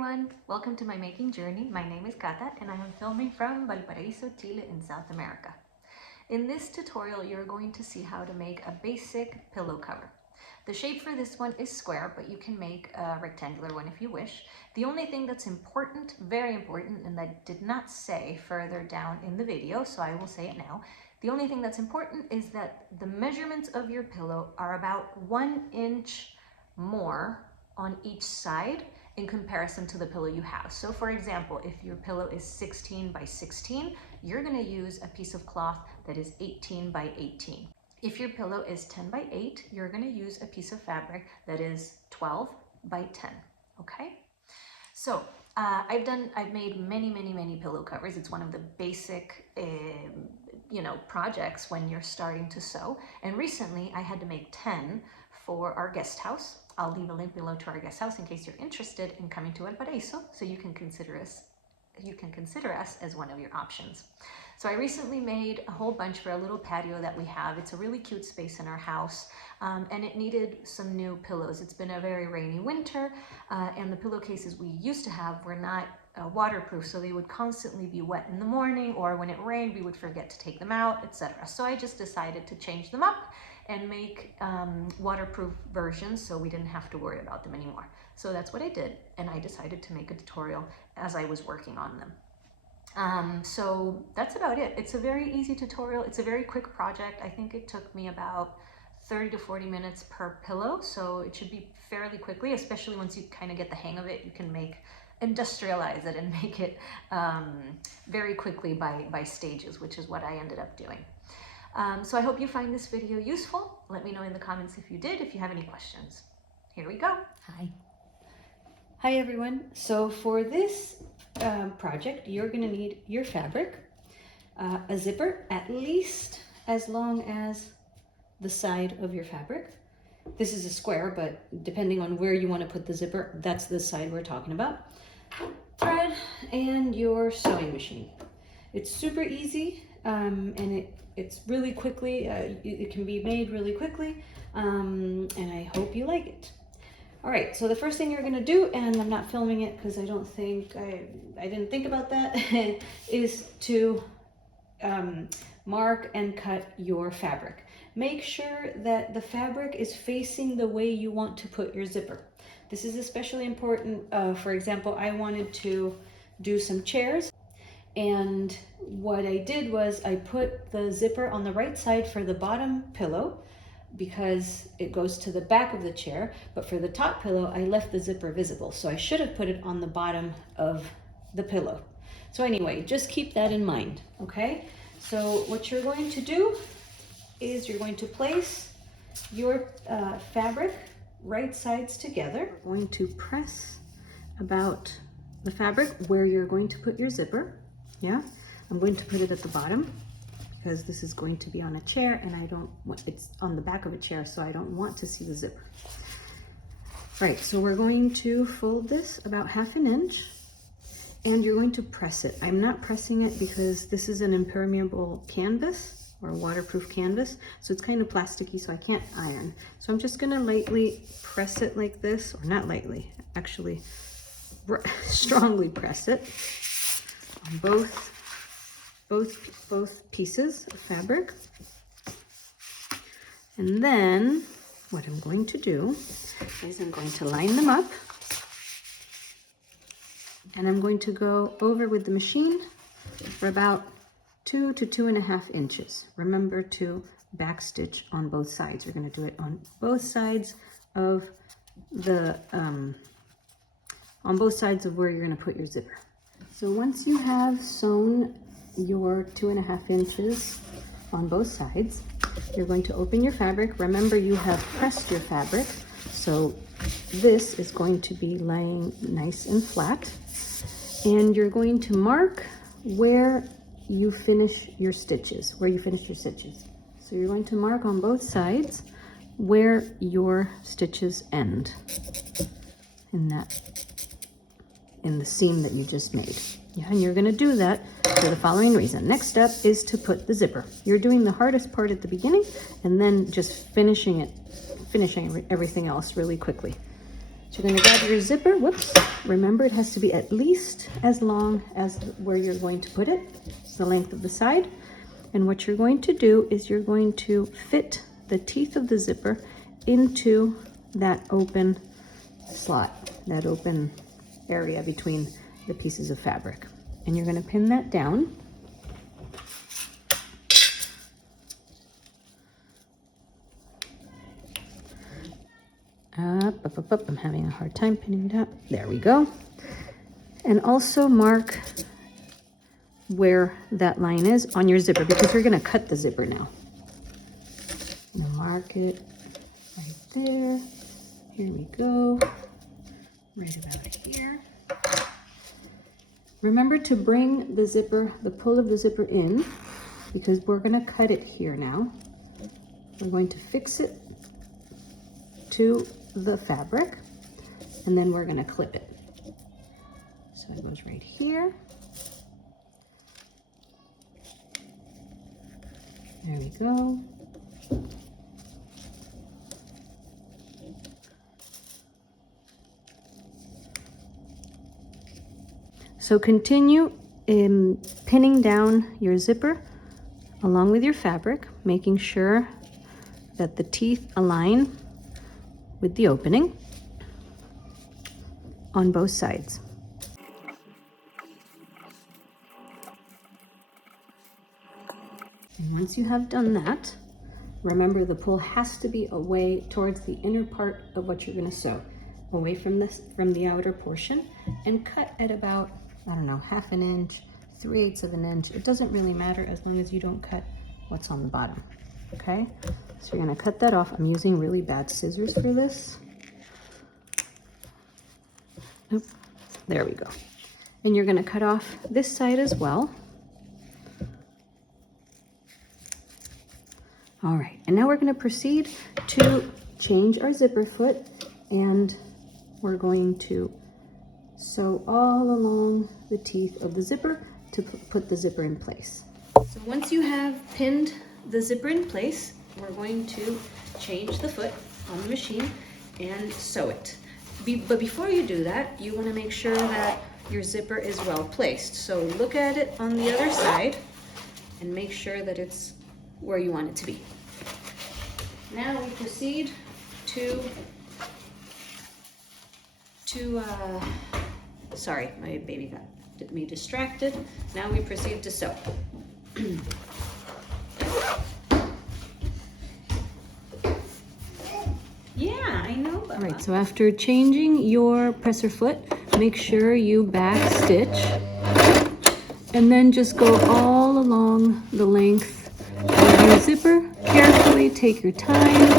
everyone, welcome to my making journey. My name is Cata and I am filming from Valparaiso, Chile in South America. In this tutorial, you're going to see how to make a basic pillow cover. The shape for this one is square, but you can make a rectangular one if you wish. The only thing that's important, very important, and I did not say further down in the video, so I will say it now. The only thing that's important is that the measurements of your pillow are about 1 inch more on each side in comparison to the pillow you have. So for example, if your pillow is 16 by 16, you're gonna use a piece of cloth that is 18 by 18. If your pillow is 10 by 8, you're gonna use a piece of fabric that is 12 by 10, okay? So I've made many pillow covers. It's one of the basic projects when you're starting to sew. And recently I had to make 10 for our guest house. I'll leave a link below to our guest house in case you're interested in coming to Valparaiso, so you can consider us as one of your options. So I recently made a whole bunch for a little patio that we have. It's a really cute space in our house, and it needed some new pillows. It's been a very rainy winter, and the pillowcases we used to have were not waterproof, so they would constantly be wet in the morning, or when it rained we would forget to take them out, etc. So I just decided to change them up and make waterproof versions so we didn't have to worry about them anymore. So that's what I did, and I decided to make a tutorial as I was working on them. So that's about it. It's a very easy tutorial. It's a very quick project. I think it took me about 30 to 40 minutes per pillow, so it should be fairly quickly, especially once you kind of get the hang of it. You can industrialize it and make it very quickly by stages, which is what I ended up doing. So I hope you find this video useful. Let me know in the comments if you did, if you have any questions. Here we go. Hi everyone. So for this project, you're going to need your fabric, a zipper at least as long as the side of your fabric. This is a square, but depending on where you want to put the zipper, that's the side we're talking about. Thread and your sewing machine. It's super easy, and it's really quickly, it can be made really quickly, and I hope you like it. All right, so the first thing you're gonna do, and I'm not filming it because I didn't think about that, is to mark and cut your fabric. Make sure that the fabric is facing the way you want to put your zipper. This is especially important. For example, I wanted to do some chairs, and what I did was I put the zipper on the right side for the bottom pillow because it goes to the back of the chair, but for the top pillow I left the zipper visible, so I should have put it on the bottom of the pillow. So anyway, just keep that in mind, okay? So what you're going to do is you're going to place your fabric right sides together. You're going to press about the fabric where you're going to put your zipper. Yeah, I'm going to put it at the bottom because this is going to be on a chair and I don't want, it's on the back of a chair, so I don't want to see the zipper. Right, so we're going to fold this about 1/2 inch and you're going to press it. I'm not pressing it because this is an impermeable canvas or waterproof canvas, so it's kind of plasticky, so I can't iron. So I'm just gonna lightly press it like this, or not lightly, actually strongly press it on both pieces of fabric. And then what I'm going to do is I'm going to line them up, and I'm going to go over with the machine for about 2 to 2.5 inches. Remember to back stitch on both sides. You're going to do it on both sides of the on both sides of where you're going to put your zipper. So once you have sewn your 2.5 inches on both sides, you're going to open your fabric. Remember, you have pressed your fabric, so this is going to be laying nice and flat, and you're going to mark where you finish your stitches, So you're going to mark on both sides where your stitches end in the seam that you just made. Yeah, and you're going to do that for the following reason. Next step is to put the zipper. You're doing the hardest part at the beginning and then just finishing everything else really quickly. So you're gonna grab your zipper, whoops. Remember it has to be at least as long as where you're going to put it. It's the length of the side. And what you're going to do is you're going to fit the teeth of the zipper into that open slot, that open area between the pieces of fabric. And you're gonna pin that down. Up. I'm having a hard time pinning it up. There we go. And also mark where that line is on your zipper because we're gonna cut the zipper now. I'm gonna mark it right there. Here we go. Right about here. Remember to bring the zipper, the pull of the zipper in because we're gonna cut it here now. We're going to fix it to the fabric and then we're gonna clip it. So it goes right here. There we go. So continue pinning down your zipper along with your fabric, making sure that the teeth align with the opening on both sides. And once you have done that, remember the pull has to be away towards the inner part of what you're going to sew, away from the outer portion, and cut at about, I don't know, 1/2 inch, 3/8 of an inch. It doesn't really matter as long as you don't cut what's on the bottom. Okay, so you're going to cut that off. I'm using really bad scissors for this. Oop, there we go. And you're going to cut off this side as well. All right, and now we're going to proceed to change our zipper foot, and we're going to sew all along the teeth of the zipper to put the zipper in place. So once you have pinned the zipper in place, we're going to change the foot on the machine and sew it. But before you do that, you want to make sure that your zipper is well placed. So look at it on the other side and make sure that it's where you want it to be. Now we proceed to sorry, my baby got me distracted. Now we proceed to sew. Yeah, I know. All right, so after changing your presser foot, make sure you back stitch and then just go all along the length of your zipper. Carefully take your time.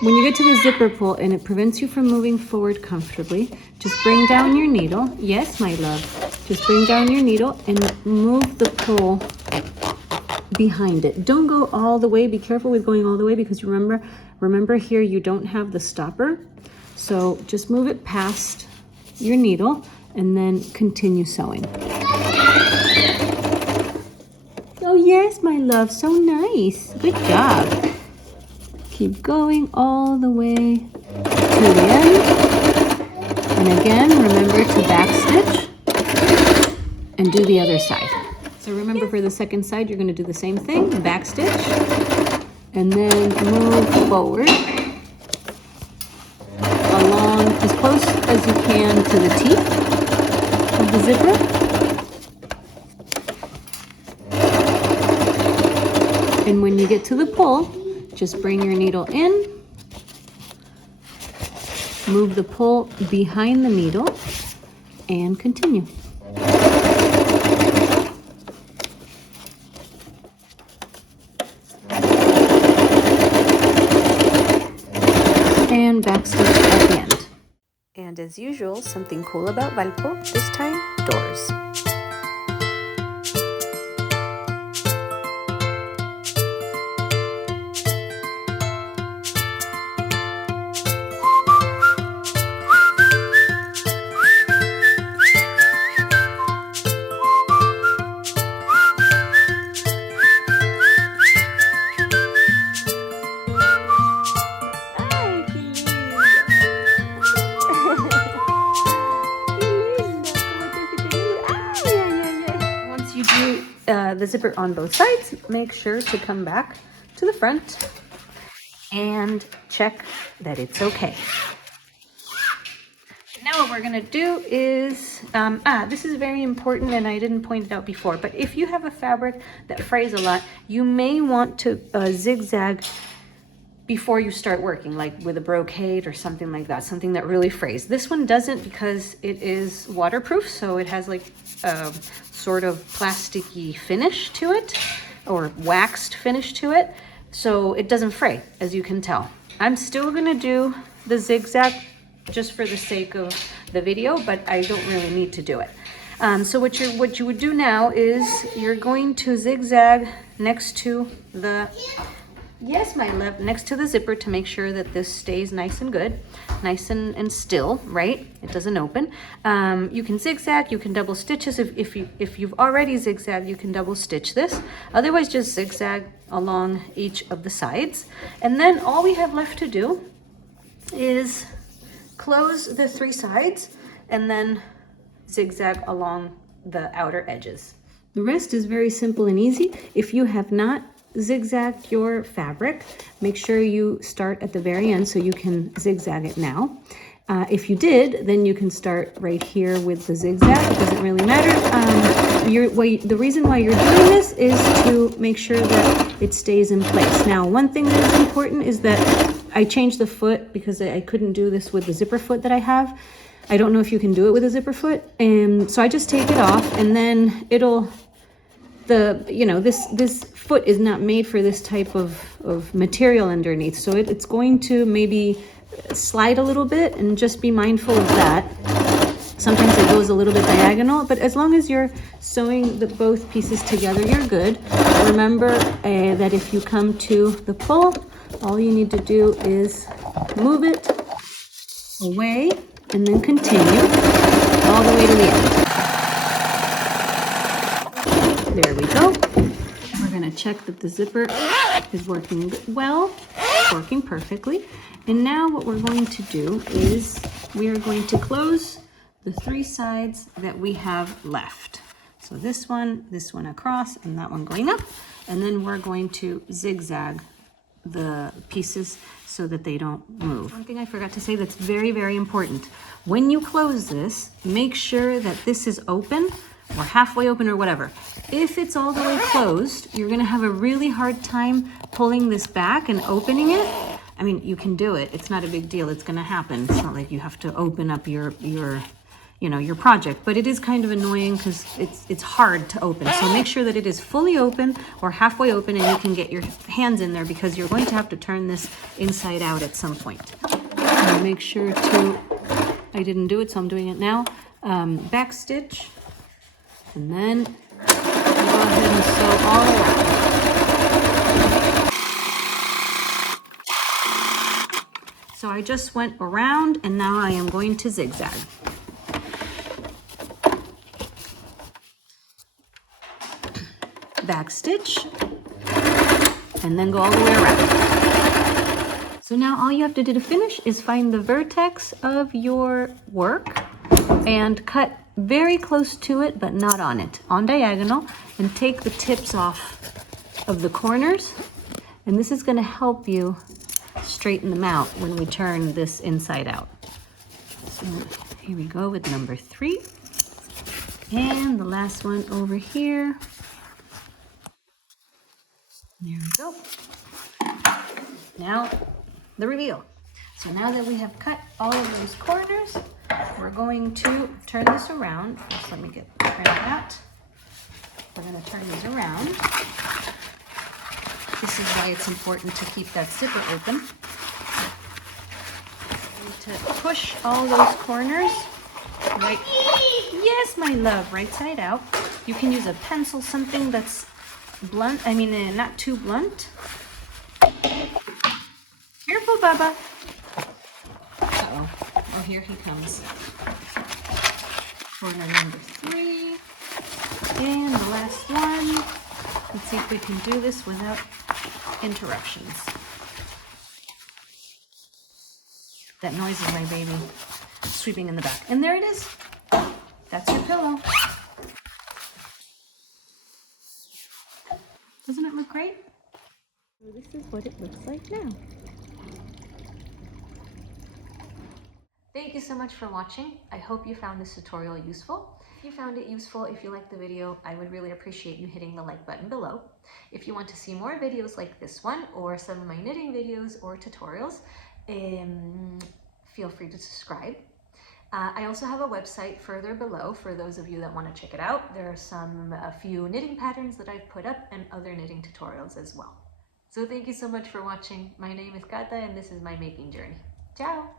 When you get to the zipper pull and it prevents you from moving forward comfortably, just bring down your needle. Yes, my love. Just bring down your needle and move the pull behind it. Don't go all the way. Be careful with going all the way because remember here you don't have the stopper. So just move it past your needle and then continue sewing. Oh yes, my love, so nice. Good job. Keep going all the way to the end. And again, remember to back stitch and do the other side. So remember for the second side, you're going to do the same thing, back stitch, and then move forward along as close as you can to the teeth of the zipper. And when you get to the pull, just bring your needle in, move the pull behind the needle, and continue. And back stitch at the end. And as usual, something cool about Valpo, this time, doors. the zipper on both sides, make sure to come back to the front and check that it's okay. Now what we're gonna do is, this is very important and I didn't point it out before, but if you have a fabric that frays a lot, you may want to zigzag before you start working, like with a brocade or something like that, something that really frays. This one doesn't because it is waterproof, so it has like a sort of plasticky finish to it, or waxed finish to it, so it doesn't fray, as you can tell. I'm still gonna do the zigzag just for the sake of the video, but I don't really need to do it. So what you would do now is you're going to zigzag next to the, yes, my love, next to the zipper to make sure that this stays nice and good, nice and still, right? It doesn't open. You can zigzag, you can double stitches. If you've already zigzagged, you can double stitch this. Otherwise, just zigzag along each of the sides. And then all we have left to do is close the 3 sides and then zigzag along the outer edges. The rest is very simple and easy. If you have not zigzagged your fabric, make sure you start at the very end so you can zigzag it now. If you did, then you can start right here with the zigzag. It doesn't really matter. The reason why you're doing this is to make sure that it stays in place. Now, one thing that is important is that I changed the foot because I couldn't do this with the zipper foot that I have. I don't know if you can do it with a zipper foot. And so I just take it off and then it'll, this foot is not made for this type of material underneath. So it's going to maybe slide a little bit, and just be mindful of that. Sometimes it goes a little bit diagonal, but as long as you're sewing both pieces together, you're good. Remember that if you come to the pull, all you need to do is move it away and then continue all the way to the end. There we go. We're going to check that the zipper is working well, working perfectly. And now what we're going to do is we are going to close the 3 sides that we have left. So this one across, and that one going up. And then we're going to zigzag the pieces so that they don't move. One thing I forgot to say that's very, very important. When you close this, make sure that this is open or halfway open or whatever. If it's all the way closed, you're gonna have a really hard time pulling this back and opening it. I mean, you can do it. It's not a big deal. It's gonna happen. It's not like you have to open up your project, but it is kind of annoying because it's hard to open. So make sure that it is fully open or halfway open and you can get your hands in there, because you're going to have to turn this inside out at some point. So make sure to, I didn't do it, so I'm doing it now. Back stitch, and then go ahead and sew all around. So I just went around and now I am going to zigzag. Back stitch, and then go all the way around. So now all you have to do to finish is find the vertex of your work and cut very close to it, but not on it, on diagonal, and take the tips off of the corners. And this is going to help you straighten them out when we turn this inside out. So here we go with number 3. And the last one over here. There we go. Now the reveal. So now that we have cut all of those corners, we're going to turn this around. Just let me get rid of that. We're going to turn these around. This is why it's important to keep that zipper open. To push all those corners right. Yes, my love, right side out. You can use a pencil, something that's blunt, not too blunt. Careful, Bubba. Uh-oh. Oh, here he comes. Corner number 3. And the last one. Let's see if we can do this without interruptions. That noise is my baby sweeping in the back. And there it is. That's your pillow. So this is what it looks like now. Thank you so much for watching. I hope you found this tutorial useful. If you found it useful, if you liked the video, I would really appreciate you hitting the like button below. If you want to see more videos like this one, or some of my knitting videos or tutorials, feel free to subscribe. I also have a website further below for those of you that want to check it out. There are a few knitting patterns that I've put up and other knitting tutorials as well. So thank you so much for watching. My name is Kata and this is my making journey. Ciao!